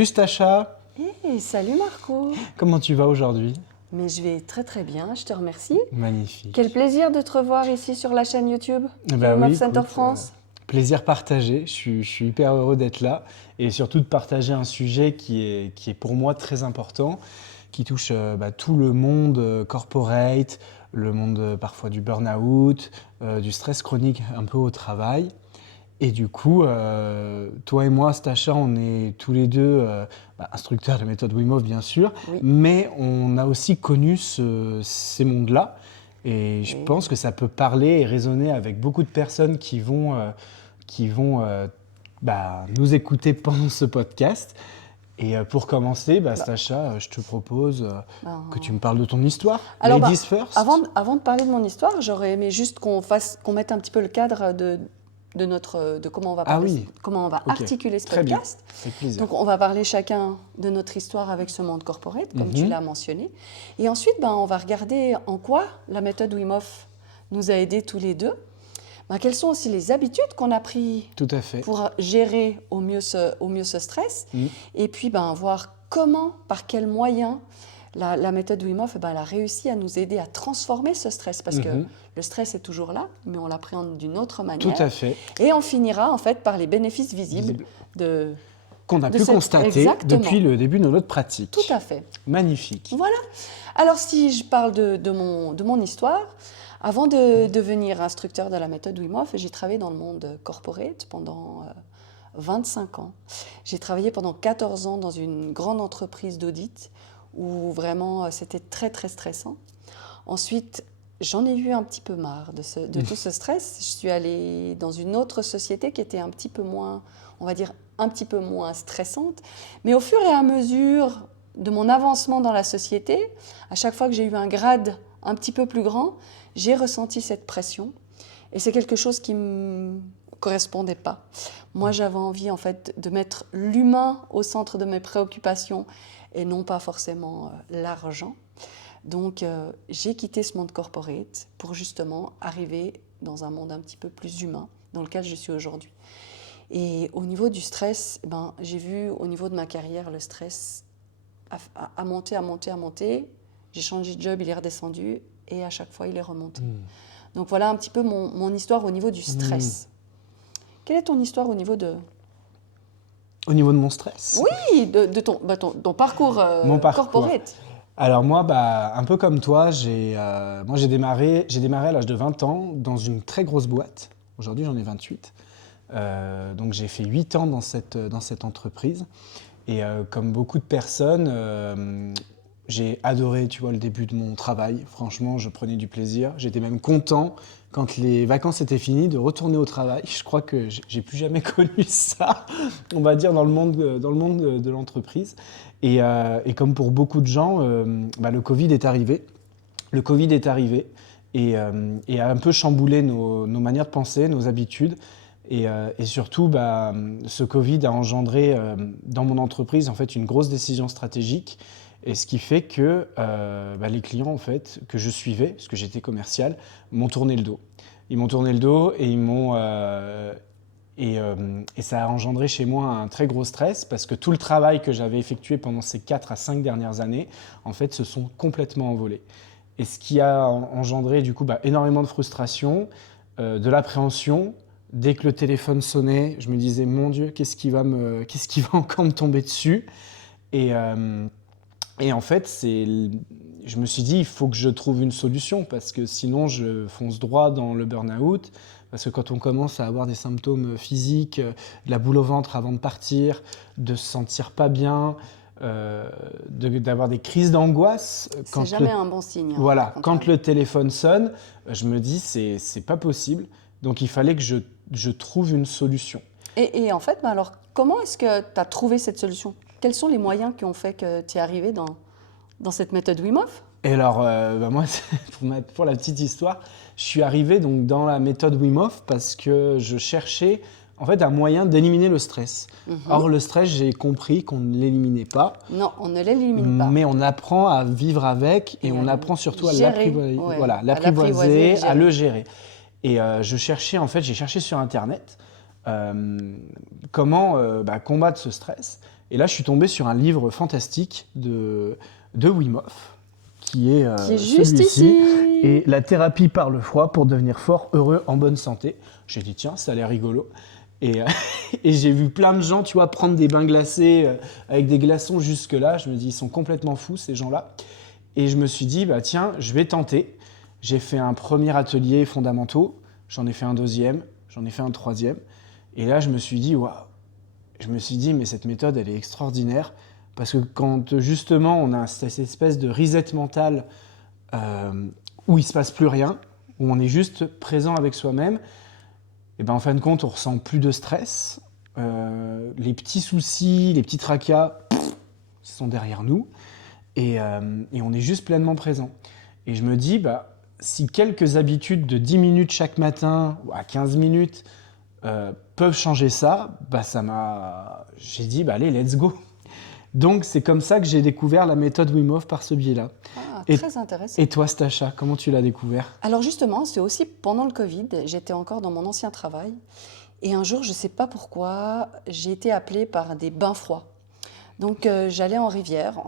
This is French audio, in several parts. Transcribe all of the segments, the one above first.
Salut Tacha, Hey, salut Marco. comment tu vas aujourd'hui? Mais je vais très très bien, je te remercie. Magnifique. Quel plaisir de te revoir ici sur la chaîne YouTube Eh du ben Home oui, of Center écoute, France. plaisir partagé. Je suis hyper heureux d'être là et surtout de partager un sujet qui est pour moi très important, qui touche tout le monde corporate, le monde parfois du burn-out, du stress chronique un peu au travail. Et du coup, toi et moi, Stacha, on est tous les deux instructeurs de la méthode Wim Hof, bien sûr, Oui. mais on a aussi connu ces mondes-là. Et je Oui. pense que ça peut parler et résonner avec beaucoup de personnes qui vont nous écouter pendant ce podcast. Et pour commencer, Stacha, je te propose Ben, que tu me parles de ton histoire. Alors, Ladies first. avant de parler de mon histoire, j'aurais aimé juste qu'on mette un petit peu le cadre de comment on va Ah parler, oui. comment on va Ok. articuler ce Très bien. podcast. Avec plaisir. Donc, on va parler chacun de notre histoire avec ce monde corporate, comme tu Mhm. l'as mentionné. Et ensuite, on va regarder en quoi la méthode Wim Hof nous a aidés tous les deux. Quelles sont aussi les habitudes qu'on a prises Tout à fait. pour gérer au mieux ce stress. Mm. Et puis, voir comment, par quels moyens, la méthode Wim Hof, elle a réussi à nous aider à transformer ce stress. Parce que Mhm. le stress est toujours là, mais on l'appréhende d'une autre manière. Tout à fait. Et on finira, en fait, par les bénéfices visibles de... Qu'on a de pu cette- constater Exactement. depuis le début de notre pratique. Tout à fait. Magnifique. Voilà. Alors, si je parle de mon histoire, avant de devenir instructeur de la méthode Wim Hof, j'ai travaillé dans le monde corporate pendant 25 ans. J'ai travaillé pendant 14 ans dans une grande entreprise d'audit où vraiment c'était très très stressant. Ensuite, j'en ai eu un petit peu marre de tout ce stress. Je suis allée dans une autre société qui était un petit peu moins, on va dire, un petit peu moins stressante. Mais au fur et à mesure de mon avancement dans la société, à chaque fois que j'ai eu un grade un petit peu plus grand, j'ai ressenti cette pression. Et c'est quelque chose qui ne me correspondait pas. Moi, j'avais envie, en fait, de mettre l'humain au centre de mes préoccupations et non pas forcément l'argent. Donc, j'ai quitté ce monde corporate pour justement arriver dans un monde un petit peu plus humain dans lequel je suis aujourd'hui. Et au niveau du stress, j'ai vu au niveau de ma carrière le stress a monté, a monté, a monté. J'ai changé de job, il est redescendu et à chaque fois, il est remonté. Donc voilà un petit peu mon histoire au niveau du stress. Quelle est ton histoire au niveau de... Au niveau de mon stress. Oui, de ton parcours, Mon parcours. corporate. Alors moi, un peu comme toi, j'ai démarré à l'âge de 20 ans dans une très grosse boîte. Aujourd'hui, j'en ai 28. Donc j'ai fait 8 ans dans cette entreprise. Et comme beaucoup de personnes, j'ai adoré, tu vois, le début de mon travail. Franchement, je prenais du plaisir. J'étais même content quand les vacances étaient finies de retourner au travail. Je crois que j'ai plus jamais connu ça, on va dire, dans le monde de l'entreprise. Et comme pour beaucoup de gens, le Covid est arrivé. Le Covid est arrivé et a un peu chamboulé nos manières de penser, nos habitudes. Et surtout, ce Covid a engendré dans mon entreprise en fait une grosse décision stratégique. Et ce qui fait que les clients en fait, que je suivais, parce que j'étais commercial, m'ont tourné le dos. Ils m'ont tourné le dos et et ça a engendré chez moi un très gros stress parce que tout le travail que j'avais effectué pendant ces 4 à 5 dernières années, en fait, se sont complètement envolés. Et ce qui a engendré du coup énormément de frustration, de l'appréhension. Dès que le téléphone sonnait, je me disais, mon Dieu, qu'est-ce qui va encore me tomber dessus ? Et en fait, je me suis dit, il faut que je trouve une solution parce que sinon, je fonce droit dans le burn-out. Parce que quand on commence à avoir des symptômes physiques, de la boule au ventre avant de partir, de se sentir pas bien, d'avoir des crises d'angoisse. C'est jamais un bon signe. Voilà, quand le téléphone sonne, je me dis, c'est pas possible. Donc il fallait que je trouve une solution. Et en fait, alors, comment est-ce que tu as trouvé cette solution ? Quels sont les moyens qui ont fait que tu es arrivé dans cette méthode Wim Hof ? Et alors, moi, pour la petite histoire, je suis arrivé donc, dans la méthode Wim Hof parce que je cherchais en fait, un moyen d'éliminer le stress. Or, le stress, j'ai compris qu'on ne l'éliminait pas. Non, on ne l'élimine pas. Mais on apprend à vivre avec et on apprend surtout à l'apprivoiser, à le gérer. Et j'ai cherché sur Internet comment combattre ce stress. Et là, je suis tombé sur un livre fantastique de Wim Hof, qui est juste celui-ci. ici. Et la thérapie par le froid pour devenir fort, heureux, en bonne santé. J'ai dit, tiens, ça a l'air rigolo. Et, et j'ai vu plein de gens, tu vois, prendre des bains glacés avec des glaçons jusque-là. Je me dis, ils sont complètement fous, ces gens-là. Et je me suis dit, tiens, je vais tenter. J'ai fait un premier atelier fondamentaux, j'en ai fait un deuxième, j'en ai fait un troisième. Et là, je me suis dit, waouh. Je me suis dit, mais cette méthode, elle est extraordinaire. Parce que quand, justement, on a cette espèce de reset mental où il ne se passe plus rien, où on est juste présent avec soi-même, et en fin de compte, on ressent plus de stress. Les petits soucis, les petits tracas, sont derrière nous. Et on est juste pleinement présent. Et je me dis, si quelques habitudes de 10 minutes chaque matin, ou à 15 minutes, peuvent changer ça, j'ai dit, allez, let's go. Donc, c'est comme ça que j'ai découvert la méthode Wim Hof par ce biais-là. Très intéressant. Et toi, Stacha, comment tu l'as découvert? Alors justement, c'est aussi pendant le Covid, j'étais encore dans mon ancien travail. Et un jour, je ne sais pas pourquoi, j'ai été appelée par des bains froids. Donc j'allais en rivière,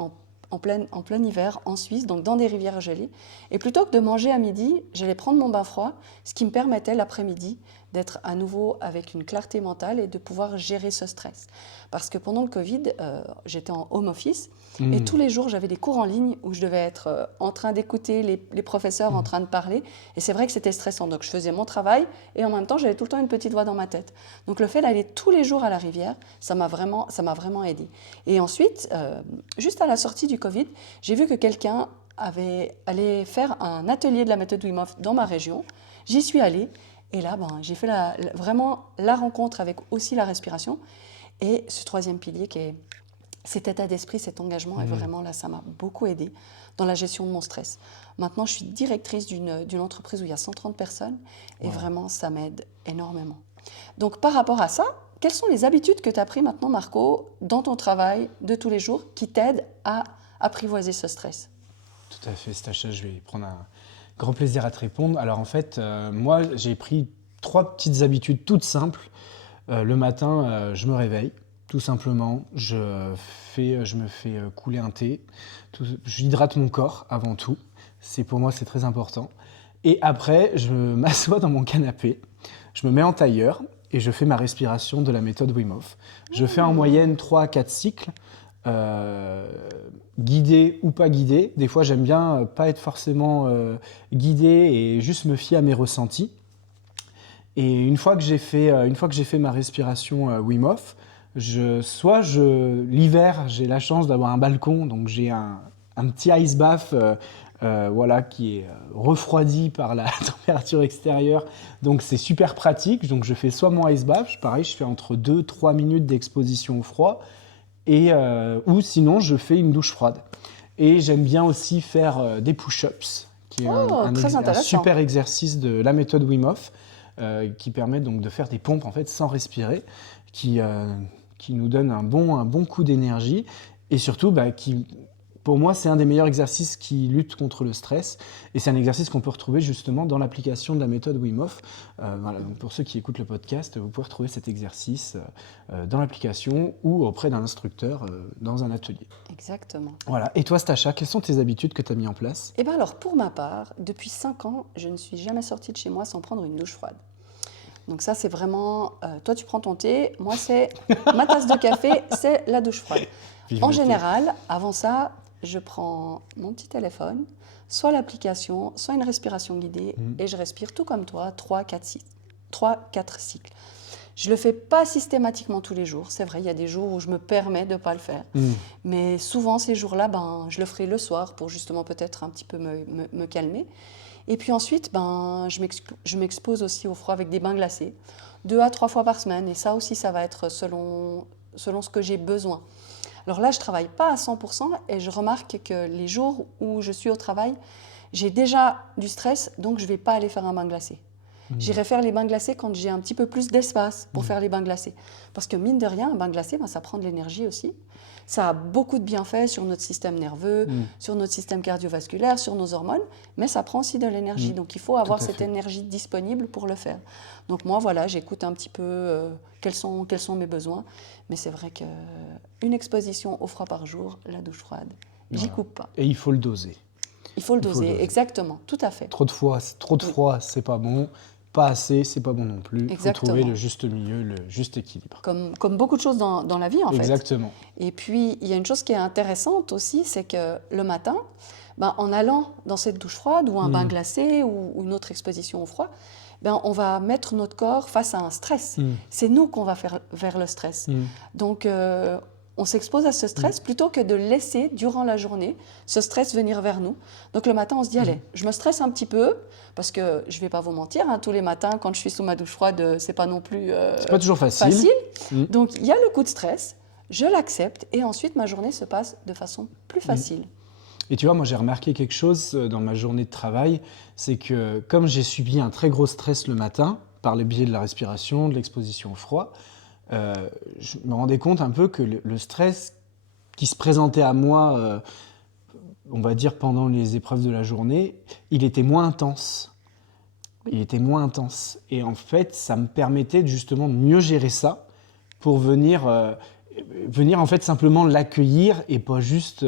en plein hiver, en Suisse, donc dans des rivières gelées. Et plutôt que de manger à midi, j'allais prendre mon bain froid, ce qui me permettait l'après-midi d'être à nouveau avec une clarté mentale et de pouvoir gérer ce stress. Parce que pendant le Covid, j'étais en home office et tous les jours, j'avais des cours en ligne où je devais être en train d'écouter les professeurs en train de parler. Et c'est vrai que c'était stressant. Donc je faisais mon travail et en même temps, j'avais tout le temps une petite voix dans ma tête. Donc le fait d'aller tous les jours à la rivière, ça m'a vraiment aidée. Et ensuite, juste à la sortie du Covid, j'ai vu que quelqu'un allait faire un atelier de la méthode Wim Hof dans ma région. J'y suis allée. Et là, j'ai fait vraiment la rencontre avec aussi la respiration. Et ce troisième pilier qui est cet état d'esprit, cet engagement, et vraiment là, ça m'a beaucoup aidé dans la gestion de mon stress. Maintenant, je suis directrice d'une entreprise où il y a 130 personnes et vraiment, ça m'aide énormément. Donc, par rapport à ça, quelles sont les habitudes que tu as prises maintenant, Marco, dans ton travail de tous les jours qui t'aident à apprivoiser ce stress? Tout à fait, Stacha, je vais prendre un grand plaisir à te répondre. Alors en fait, moi, j'ai pris 3 petites habitudes toutes simples. Le matin, je me réveille, tout simplement. Je me fais couler un thé. J'hydrate mon corps avant tout. Pour moi, c'est très important. Et après, je m'assois dans mon canapé. Je me mets en tailleur et je fais ma respiration de la méthode Wim Hof. Je fais en moyenne 3 à 4 cycles. Guidé ou pas guidé. Des fois, j'aime bien pas être forcément guidé et juste me fier à mes ressentis. Et une fois que j'ai fait ma respiration Wim Hof, l'hiver, j'ai la chance d'avoir un balcon, donc j'ai un petit ice bath qui est refroidi par la température extérieure. Donc c'est super pratique. Donc je fais soit mon ice bath, pareil, je fais entre 2-3 minutes d'exposition au froid, ou sinon je fais une douche froide. Et j'aime bien aussi faire des push-ups, qui est un super exercice de la méthode Wim Hof, qui permet donc de faire des pompes en fait sans respirer, qui nous donne un bon coup d'énergie et surtout pour moi, c'est un des meilleurs exercices qui lutte contre le stress. Et c'est un exercice qu'on peut retrouver justement dans l'application de la méthode Wim Hof. Donc pour ceux qui écoutent le podcast, vous pouvez retrouver cet exercice dans l'application ou auprès d'un instructeur dans un atelier. Exactement. Voilà. Et toi, Stacha, quelles sont tes habitudes que tu as mis en place? Alors, pour ma part, depuis 5 ans, je ne suis jamais sortie de chez moi sans prendre une douche froide. Donc ça, c'est vraiment... toi, tu prends ton thé. Moi, c'est ma tasse de café, c'est la douche froide. En général, avant ça, je prends mon petit téléphone, soit l'application, soit une respiration guidée, et je respire tout comme toi, 3-4 cycles. Je ne le fais pas systématiquement tous les jours. C'est vrai, il y a des jours où je me permets de ne pas le faire. Mais souvent, ces jours-là, je le ferai le soir pour justement peut-être un petit peu me calmer. Et puis ensuite, je m'expose aussi au froid avec des bains glacés, 2 à 3 fois par semaine. Et ça aussi, ça va être selon ce que j'ai besoin. Alors là, je ne travaille pas à 100% et je remarque que les jours où je suis au travail, j'ai déjà du stress, donc je ne vais pas aller faire un bain glacé. J'irai faire les bains glacés quand j'ai un petit peu plus d'espace pour faire les bains glacés. Parce que mine de rien, un bain glacé, ça prend de l'énergie aussi. Ça a beaucoup de bienfaits sur notre système nerveux, sur notre système cardiovasculaire, sur nos hormones, mais ça prend aussi de l'énergie. Donc il faut avoir cette énergie disponible pour le faire. Donc moi, voilà, j'écoute un petit peu quels sont mes besoins. Mais c'est vrai qu'une exposition au froid par jour, la douche froide, j'y coupe pas. Et il faut le doser. Il faut le doser, exactement, tout à fait. Trop de froid, c'est pas bon. Pas assez, c'est pas bon non plus. Il faut trouver le juste milieu, le juste équilibre. Comme beaucoup de choses dans la vie, en fait. Exactement. Et puis, il y a une chose qui est intéressante aussi, c'est que le matin, en allant dans cette douche froide ou un bain glacé ou une autre exposition au froid, on va mettre notre corps face à un stress. C'est nous qu'on va faire vers le stress. Donc, on s'expose à ce stress plutôt que de laisser, durant la journée, ce stress venir vers nous. Donc le matin, on se dit, allez, je me stresse un petit peu, parce que je ne vais pas vous mentir, tous les matins, quand je suis sous ma douche froide, ce n'est pas non plus c'est pas toujours facile. Donc il y a le coup de stress, je l'accepte, et ensuite ma journée se passe de façon plus facile. Et tu vois, moi j'ai remarqué quelque chose dans ma journée de travail, c'est que comme j'ai subi un très gros stress le matin, par le biais de la respiration, de l'exposition au froid, je me rendais compte un peu que le stress qui se présentait à moi, on va dire pendant les épreuves de la journée, il était moins intense. Il était moins intense. Et en fait, ça me permettait justement de mieux gérer ça pour venir en fait simplement l'accueillir et pas juste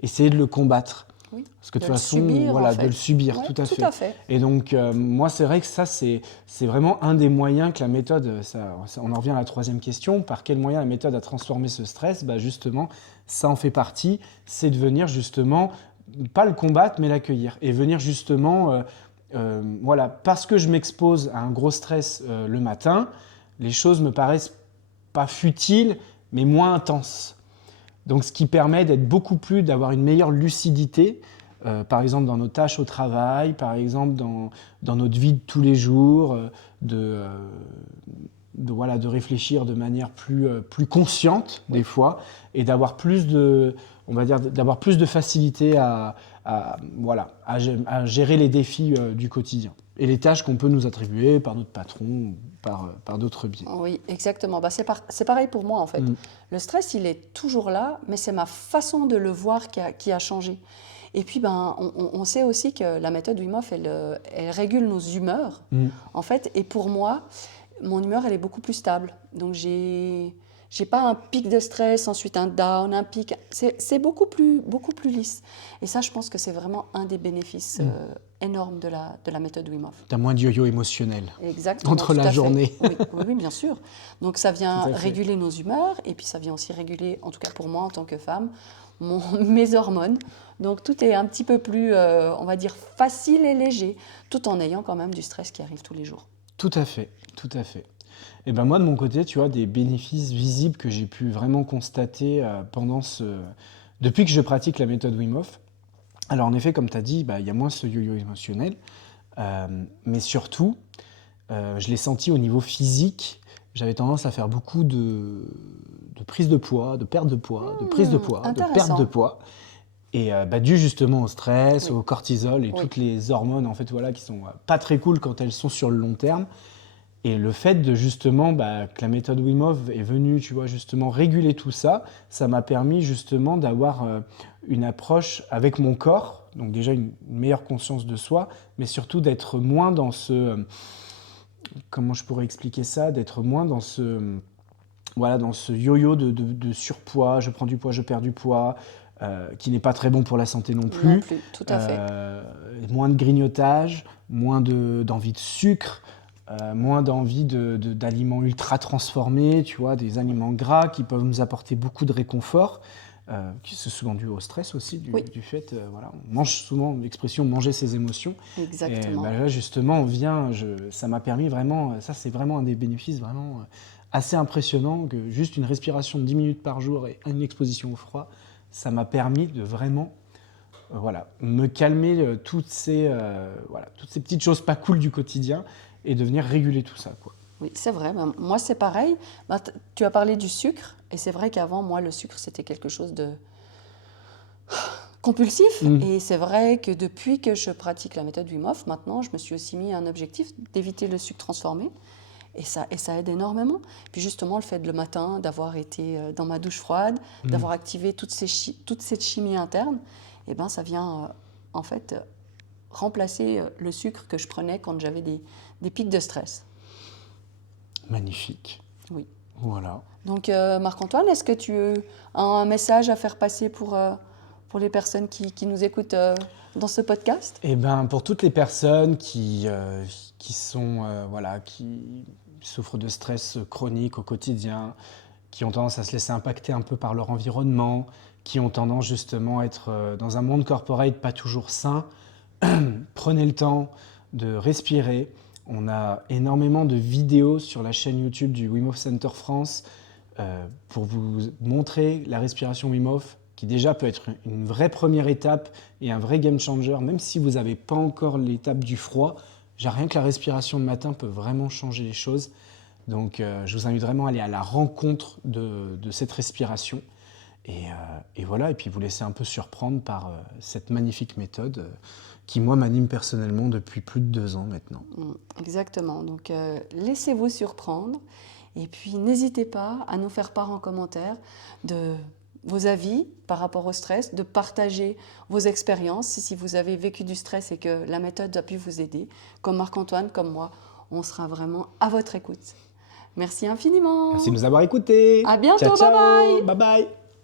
essayer de le combattre. Oui. Parce que de toute façon, de le subir, ouais, tout à fait. Et donc, moi, c'est vrai que ça, c'est vraiment un des moyens que la méthode, on en revient à la troisième question, par quel moyen la méthode a transformé ce stress ? Justement, ça en fait partie, c'est de venir justement, pas le combattre, mais l'accueillir. Et venir justement, parce que je m'expose à un gros stress le matin, les choses me paraissent pas futiles, mais moins intenses. Donc, ce qui permet d'avoir une meilleure lucidité, par exemple dans nos tâches au travail, par exemple dans notre vie de tous les jours, de réfléchir de manière plus consciente des fois, et d'avoir plus de facilité à gérer les défis du quotidien. Et les tâches qu'on peut nous attribuer par notre patron ou par d'autres biais. Oui, exactement. C'est pareil pour moi, en fait. Le stress, il est toujours là, mais c'est ma façon de le voir qui a changé. Et puis, on sait aussi que la méthode Wim Hof, elle régule nos humeurs, en fait. Et pour moi, mon humeur, elle est beaucoup plus stable. Donc, j'ai pas un pic de stress, ensuite un down, un pic. C'est beaucoup plus lisse. Et ça, je pense que c'est vraiment un des bénéfices énormes de la méthode Wim Hof. Tu as moins de yo-yo émotionnel. Exactement, entre la journée. Oui, bien sûr. Donc ça vient réguler nos humeurs et puis ça vient aussi réguler, en tout cas pour moi en tant que femme, mes hormones. Donc tout est un petit peu plus, on va dire, facile et léger, tout en ayant quand même du stress qui arrive tous les jours. Tout à fait, tout à fait. Et moi, de mon côté, tu vois, des bénéfices visibles que j'ai pu vraiment constater depuis que je pratique la méthode Wim Hof. Alors, en effet, comme tu as dit, il y a moins ce yo-yo émotionnel. Mais surtout, je l'ai senti au niveau physique. J'avais tendance à faire beaucoup de prise de poids, de perte de poids, de prise de poids, de perte de poids. Et dû justement au stress, au cortisol et toutes les hormones en fait, qui sont pas très cool quand elles sont sur le long terme. Et le fait de justement que la méthode Wim Hof est venue, tu vois, justement réguler tout ça, ça m'a permis justement d'avoir une approche avec mon corps, donc déjà une meilleure conscience de soi, mais surtout d'être moins dans comment je pourrais expliquer ça, d'être moins dans ce yo-yo de surpoids, je prends du poids, je perds du poids, qui n'est pas très bon pour la santé non plus. Non plus, tout à fait. Moins de grignotage, moins d'envie de sucre, moins d'envie d'aliments ultra transformés, tu vois, des aliments gras qui peuvent nous apporter beaucoup de réconfort, qui sont souvent dû au stress aussi, du fait, on mange souvent l'expression manger ses émotions. Exactement. Et là, justement, ça m'a permis vraiment, ça c'est vraiment un des bénéfices vraiment assez impressionnant, que juste une respiration de 10 minutes par jour et une exposition au froid, ça m'a permis de vraiment me calmer toutes ces petites choses pas cool du quotidien et de venir réguler tout ça, quoi. Oui, c'est vrai. Moi, c'est pareil. Tu as parlé du sucre, et c'est vrai qu'avant, moi, le sucre, c'était quelque chose compulsif. Et c'est vrai que depuis que je pratique la méthode Wim Hof, maintenant, je me suis aussi mis un objectif d'éviter le sucre transformé. Et ça aide énormément. Puis justement, le fait de le matin, d'avoir été dans ma douche froide, d'avoir activé toute cette chimie interne, eh ben, ça vient en fait remplacer le sucre que je prenais quand j'avais des pics de stress. Magnifique. Oui. Voilà. Donc, Marc-Antoine, est-ce que tu as un message à faire passer pour les personnes qui nous écoutent dans ce podcast? Eh ben, pour toutes les personnes qui souffrent de stress chronique au quotidien, qui ont tendance à se laisser impacter un peu par leur environnement, qui ont tendance justement à être dans un monde corporate pas toujours sain, prenez le temps de respirer. On a énormément de vidéos sur la chaîne YouTube du Wim Hof Center France pour vous montrer la respiration Wim Hof, qui déjà peut être une vraie première étape et un vrai game changer, même si vous n'avez pas encore l'étape du froid. Rien que la respiration le matin peut vraiment changer les choses. Donc je vous invite vraiment à aller à la rencontre de cette respiration. Et voilà, et puis vous laisser un peu surprendre par cette magnifique méthode qui, moi, m'anime personnellement depuis plus de 2 ans maintenant. Exactement. Donc, laissez-vous surprendre. Et puis, n'hésitez pas à nous faire part en commentaire de vos avis par rapport au stress, de partager vos expériences si vous avez vécu du stress et que la méthode a pu vous aider. Comme Marc-Antoine, comme moi, on sera vraiment à votre écoute. Merci infiniment. Merci de nous avoir écoutés. À bientôt, ciao, ciao. bye bye. Bye bye.